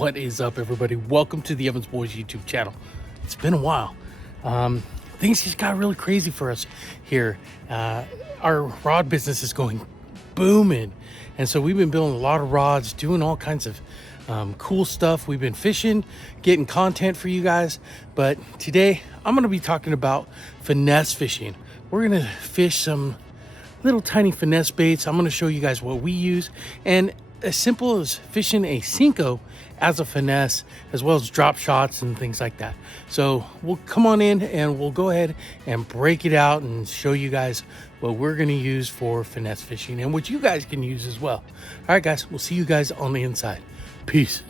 What is up, everybody? Welcome to the Evans Boys YouTube channel. It's been a while. Things just got really crazy for us here. Our rod business is going booming, and so we've been building a lot of rods, doing all kinds of cool stuff. We've been fishing, getting content for you guys, but today I'm going to be talking about finesse fishing. We're going to fish some little tiny finesse baits. I'm going to show you guys what we use, and as simple as fishing a Cinco as a finesse, as well as drop shots and things like that. So we'll come on in and we'll go ahead and break it out and show you guys what we're going to use for finesse fishing and what you guys can use as well. All right, guys, we'll see you guys on the inside. Peace.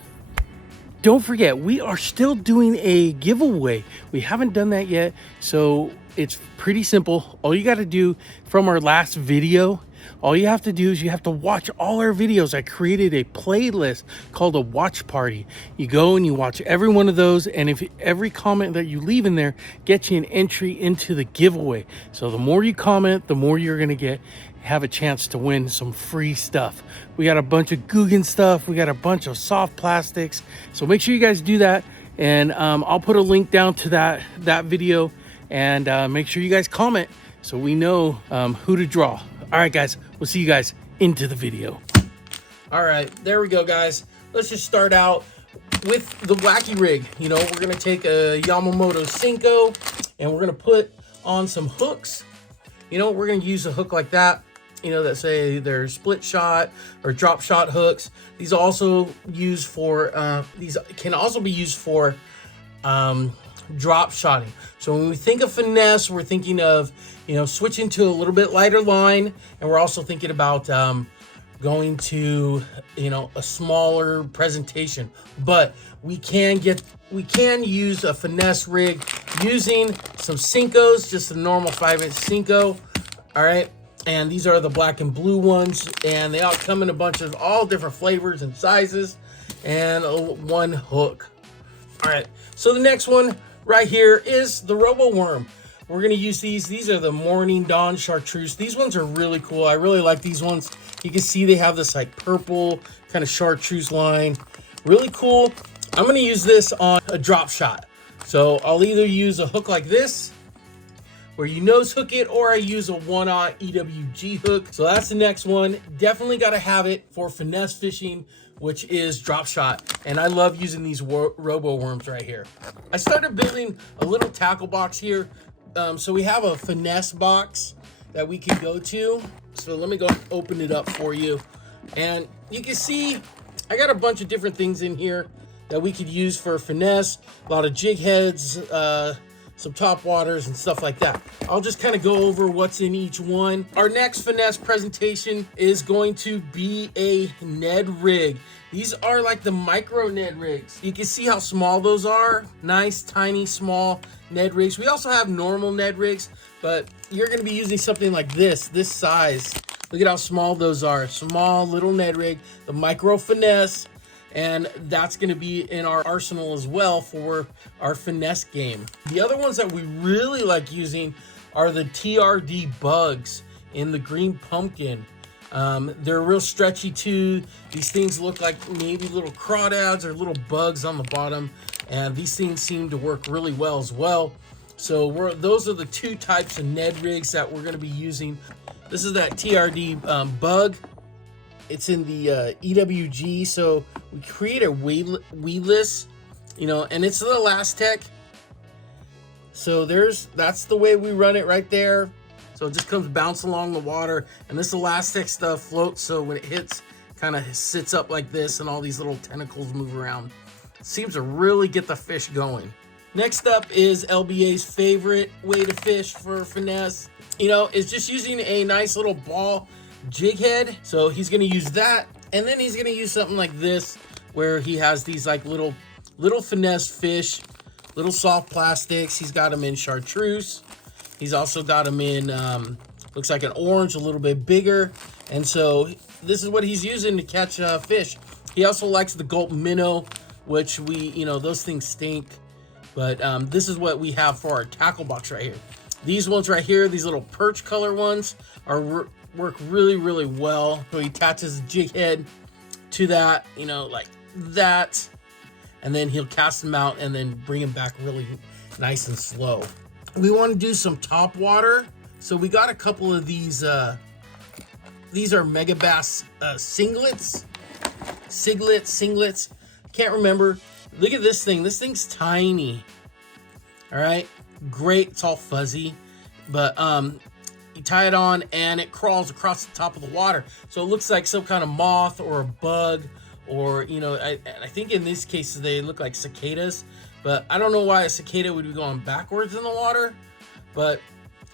Don't forget, we are still doing a giveaway. We haven't done that yet, so it's pretty simple. All you got to do from our last video, all you have to do is you have to watch all our videos. I created a playlist called a watch party. You go and you watch every one of those, and if every comment that you leave in there gets you an entry into the giveaway. So the more you comment, the more you're gonna have a chance to win some free stuff. We got a bunch of Guggen stuff. We got a bunch of soft plastics. So make sure you guys do that, and I'll put a link down to that video, and make sure you guys comment so we know who to draw. All right, guys, we'll see you guys into the video. All right, there we go, guys. Let's just start out with the wacky rig. You know, we're gonna take a Yamamoto Cinco and we're gonna put on some hooks. You know, we're gonna use a hook like that, you know, that say they're split shot or drop shot hooks. These also used for, these can also be used for drop shotting. So when we think of finesse, we're thinking of, you know, switching to a little bit lighter line, and we're also thinking about going to, you know, a smaller presentation. But we can use a finesse rig using some Cincos, just a normal 5-inch Cinco. All right, and these are the black and blue ones, and they all come in a bunch of all different flavors and sizes, and one hook. All right, so the next one right here is the Robo Worm. We're gonna use these. These are the Morning Dawn Chartreuse. These ones are really cool. I really like these ones. You can see they have this like purple kind of chartreuse line. Really cool. I'm gonna use this on a drop shot. So I'll either use a hook like this, where you nose hook it, or I use a 1/0 EWG hook. So that's the next one. Definitely gotta have it for finesse fishing, which is drop shot. And I love using these Robo Worms right here. I started building a little tackle box here. So we have a finesse box that we can go to. So let me go open it up for you. And you can see I got a bunch of different things in here that we could use for finesse. A lot of jig heads, some top waters and stuff like that. I'll just kind of go over what's in each one. Our next finesse presentation is going to be a Ned rig. These are like the micro Ned rigs. You can see how small those are. Nice, tiny, small Ned rigs. We also have normal Ned rigs, but you're gonna be using something like this size. Look at how small those are. Small little Ned rig, the micro finesse, and that's gonna be in our arsenal as well for our finesse game. The other ones that we really like using are the TRD bugs in the green pumpkin. They're real stretchy too. These things look like maybe little crawdads or little bugs on the bottom, and these things seem to work really well as well. So those are the two types of Ned rigs that we're going to be using. This is that TRD bug. It's in the EWG, so we create a weedless, you know, and it's the Elastec. So that's the way we run it right there. So it just comes bouncing along the water, and this Elastec stuff floats, so when it hits, kind of sits up like this, and all these little tentacles move around. It seems to really get the fish going. Next up is LBA's favorite way to fish for finesse. You know, it's just using a nice little ball jig head. So he's gonna use that, and then he's gonna use something like this, where he has these like little finesse fish, little soft plastics. He's got them in chartreuse. He's also got them in, looks like an orange, a little bit bigger. And so this is what he's using to catch fish. He also likes the Gulp Minnow, which you know, those things stink. But this is what we have for our tackle box right here. These ones right here, these little perch color ones, work really, really well. So he attaches a jig head to that, you know, like that. and then he'll cast them out and then bring them back really nice and slow. We want to do some top water, so we got a couple of these. These are Mega Bass singlets. Can't remember. Look at this thing. This thing's tiny. All right, great. It's all fuzzy, but you tie it on and it crawls across the top of the water, so it looks like some kind of moth or a bug, or you know, I think in these cases they look like cicadas, but I don't know why a cicada would be going backwards in the water, but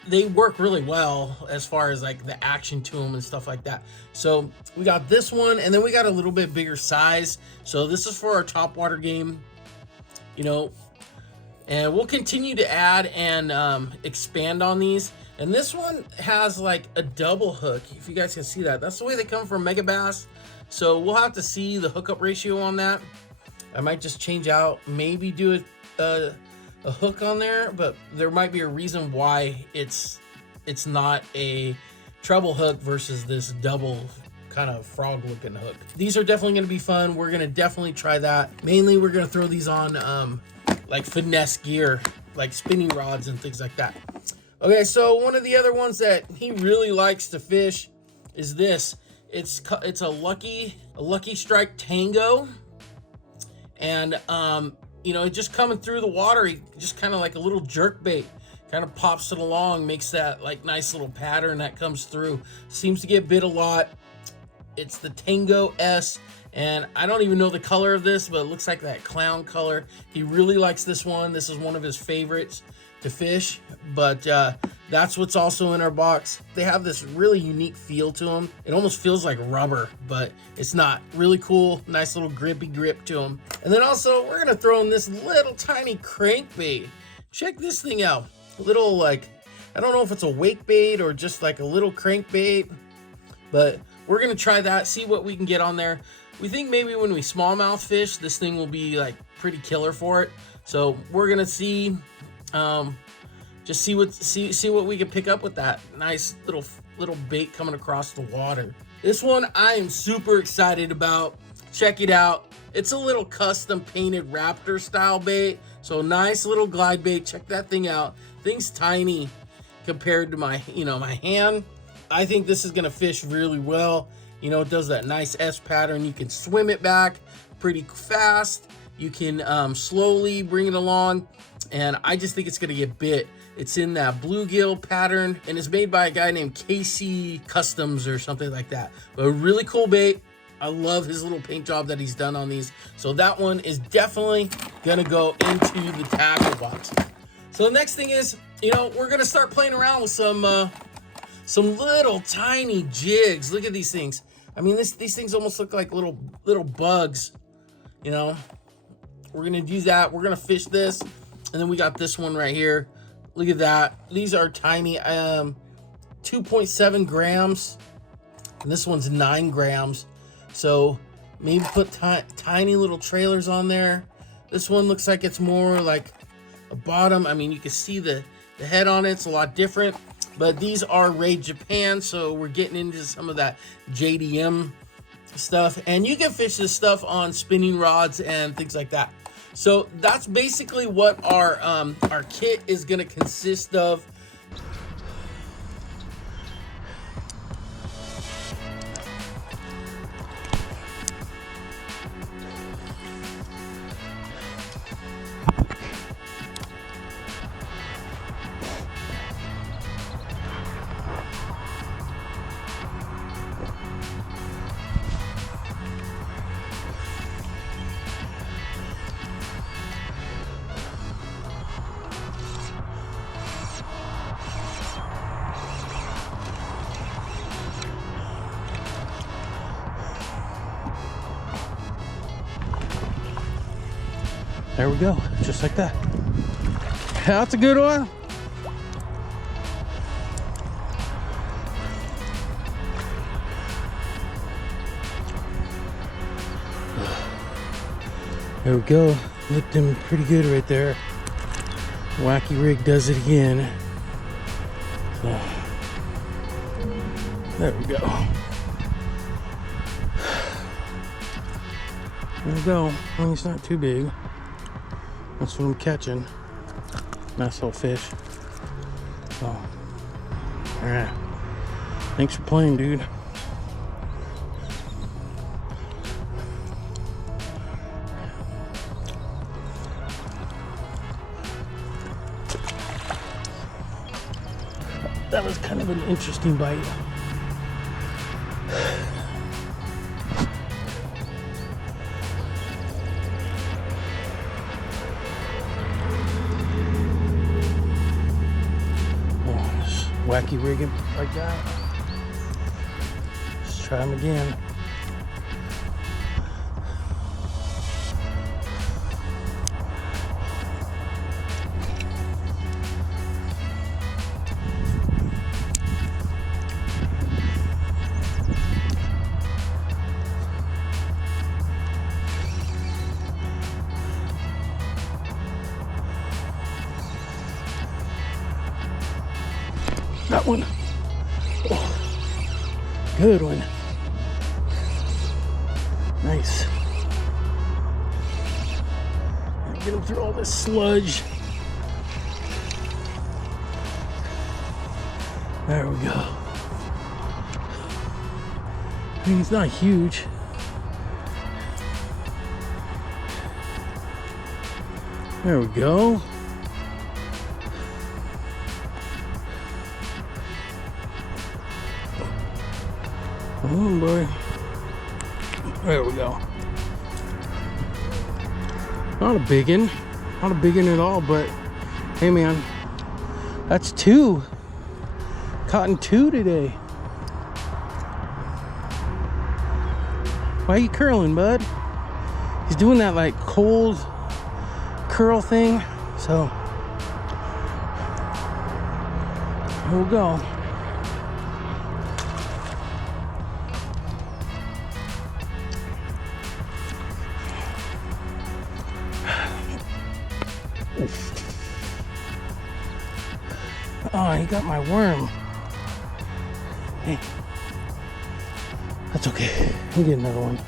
they work really well as far as like the action to them and stuff like that. So we got this one, and then we got a little bit bigger size. So this is for our top water game, you know, and we'll continue to add and expand on these. And this one has like a double hook, if you guys can see that. That's the way they come from Mega Bass. So we'll have to see the hookup ratio on that. I might just change out, maybe do a hook on there, but there might be a reason why it's not a treble hook versus this double kind of frog looking hook. These are definitely going to be fun. We're going to definitely try that. Mainly we're going to throw these on like finesse gear, like spinning rods and things like that. Okay, so one of the other ones that he really likes to fish is this. It's a Lucky Strike Tango, and you know, it just coming through the water, he just kind of like a little jerk bait, kind of pops it along, makes that like nice little pattern that comes through. Seems to get bit a lot. It's the Tango S, and I don't even know the color of this, but it looks like that clown color. He really likes this one. This is one of his favorites to fish, but that's what's also in our box. They have this really unique feel to them. It almost feels like rubber, but it's not. Really cool, nice little grippy grip to them. And then also we're gonna throw in this little tiny crankbait. Check this thing out. A little, like, I don't know if it's a wake bait or just like a little crankbait, but we're gonna try that, see what we can get on there. We think maybe when we smallmouth fish, this thing will be like pretty killer for it. So we're gonna see, just see what we can pick up with that nice little bait coming across the water. This one I am super excited about. Check it out. It's a little custom painted raptor style bait. So nice little glide bait. Check that thing out. Thing's tiny compared to my, you know, my hand. I think this is gonna fish really well. You know, it does that nice S pattern. You can swim it back pretty fast. You can slowly bring it along, and I just think it's gonna get bit. It's in that bluegill pattern, and it's made by a guy named A&E Customs or something like that. But a really cool bait. I love his little paint job that he's done on these. So that one is definitely gonna go into the tackle box. So the next thing is, you know, we're gonna start playing around with some little tiny jigs. Look at these things. I mean, these things almost look like little bugs, you know. We're gonna do that. We're gonna fish this, and then we got this one right here. Look at that. These are tiny, 2.7 grams, and this one's 9 grams. So maybe put tiny little trailers on there. This one looks like it's more like a bottom. I mean, you can see the head on it. It's a lot different, but these are Raid Japan, so we're getting into some of that JDM stuff, and you can fish this stuff on spinning rods and things like that. So that's basically what our kit is going to consist of. There we go, just like that. That's a good one. There we go. Looked him pretty good right there. Wacky rig does it again. So, there we go. There we go. Well, it's not too big. That's what I'm catching. Nice little fish. So, alright. Thanks for playing, dude. That was kind of an interesting bite. Wacky rigging like that. Let's try them again. That one. Oh, good one. Nice. Get him through all this sludge. There we go. I mean, it's not huge. There we go. Oh boy. There we go. Not a biggin. Not a biggin at all, but hey man, that's two. Caught 2 today. Why are you curling, bud? He's doing that like cold curl thing. So here we go. Oh, he got my worm. Hey, that's okay. I'll get another one.